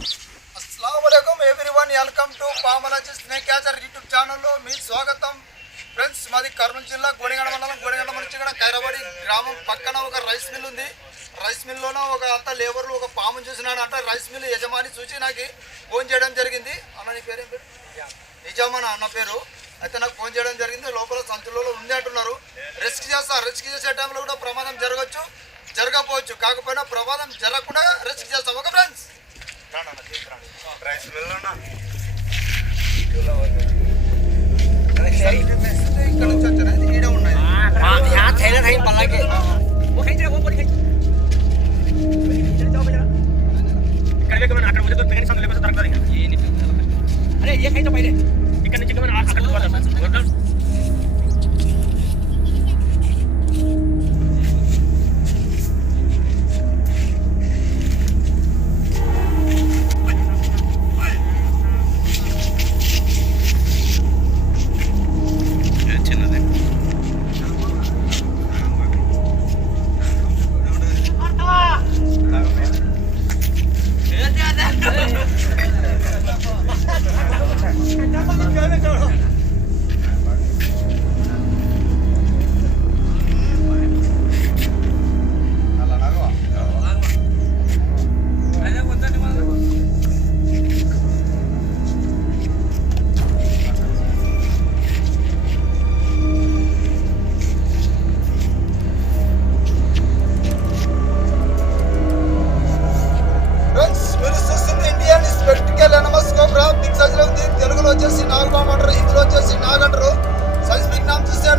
అస్సలం everyone welcome to పామలాజీ snake catcher YouTube ఛానల్లో మీ స్వాగతం. ఫ్రెండ్స్ మాది కర్నూలు జిల్లా గోడిగడ మండలం గోడిగడ నుంచి కూడా కైరవాడి గ్రామం పక్కన ఒక రైస్ మిల్ ఉంది. రైస్ మిల్లోన ఒక అంత లేబర్లు ఒక పాము చూసినాడు అంటే రైస్ మిల్ యజమాని చూసి నాకు ఫోన్ చేయడం జరిగింది. అన్న నీ పేరేం పేరు? నిజామా అన్న పేరు. అయితే నాకు ఫోన్ చేయడం జరిగింది. లోపల సంచులలో ఉంది అంటున్నారు. రెస్క్ చేస్తా రెస్క్ చేసే టైంలో కూడా ప్రమాదం జరగచ్చు జరగకపోవచ్చు. కాకపోయినా ప్రమాదం జరగకుండా రెస్క్ చేస్తాం. ఒక ఫ్రెండ్స్ రైస్ మిల్లున్నా ఇక్కడ నుంచి వచ్చారా ఈడ ఉన్నాయి థైలాండ్ అయిన పల్లాకే అక్కడ అరే ఏ పైన ఇక్కడ నుంచి అక్కడ 你还放你表妹这儿？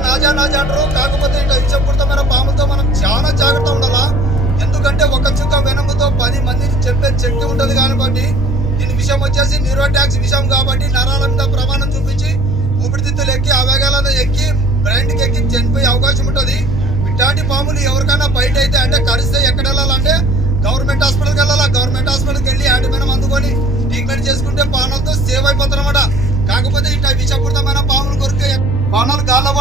నాజా నాజా అంటారు. కాకపోతే ఇట్లా విషపూరితమైన పాములతో మనం చాలా జాగ్రత్త ఉండాలా? ఎందుకంటే ఒక చుక్క వెనముతో పది మందిని చెప్పే శక్తి ఉంటుంది కాబట్టి దీని విషయం వచ్చేసి న్యూరోటాక్స్ విషయం కాబట్టి నరాల మీద ప్రమాణం చూపించి ఊపిరితిత్తులు ఎక్కి అవేగాలను ఎక్కి బ్రైండ్కి ఎక్కి చనిపోయే అవకాశం ఉంటుంది. ఇట్లాంటి పాములు ఎవరికైనా బయట అయితే అంటే కరిస్తే ఎక్కడ వెళ్ళాలంటే గవర్నమెంట్ హాస్పిటల్కి వెళ్ళాలా? గవర్నమెంట్ హాస్పిటల్కి వెళ్ళి యాంటీమైనం అందుకొని ట్రీట్మెంట్ చేసుకుంటే పానాలతో సేవ్ అయిపోతారన్నమాట. కాకపోతే ఇట్లా విషపూరితమైన పాములు కొరికే పానాలు గాల్లో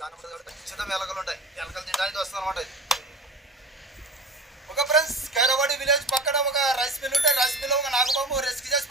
ఖచ్చితంగా ఎలకలు ఉంటాయి. ఎలకలు తినడానికి వస్తుంది అనమాట ఒక ఫ్రెండ్స్ కైరవాడి విలేజ్ పక్కన ఒక రైస్ మిల్ ఉంటే రైస్ మిల్ ఒక నాగబాబు రెస్క్యూ చేసి